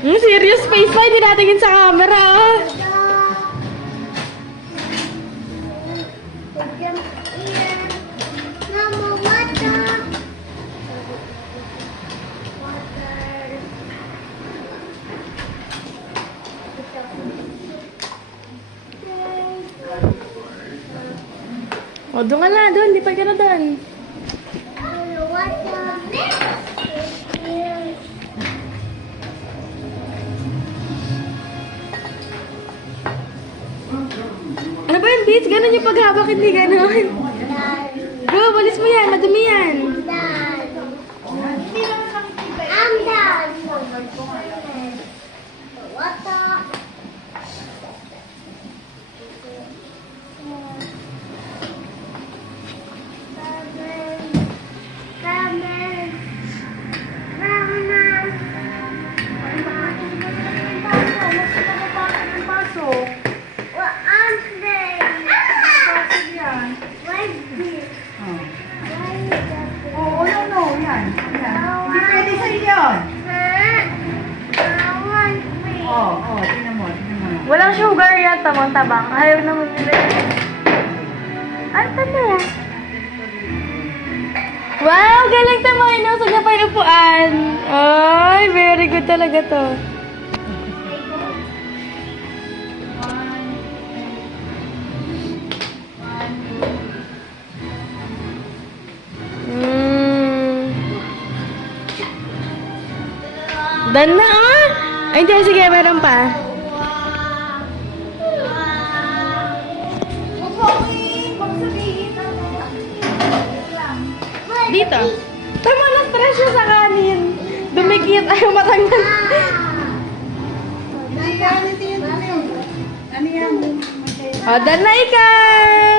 Serious face pa, hindi natingin sa camera. O, doon ka na, doon. Di pa ka na doon. Ano ba yan, Beats? Ganon yung paghabak, hindi ganon. Go, balis mo yan. Madumi yan. I'm done. What the? Walang sugar yan, tabang-tabang. Ayaw naman nila. Ano na? Wow, galing tamay. Nasag na pa yung upuan. Ay, very good talaga to. Done na, ah! Ay, hindi. Sige, meron pa. Dito. Tama na, stress siya sa kanin. Dumikit. Ayaw matanggal. O, done na ikaw!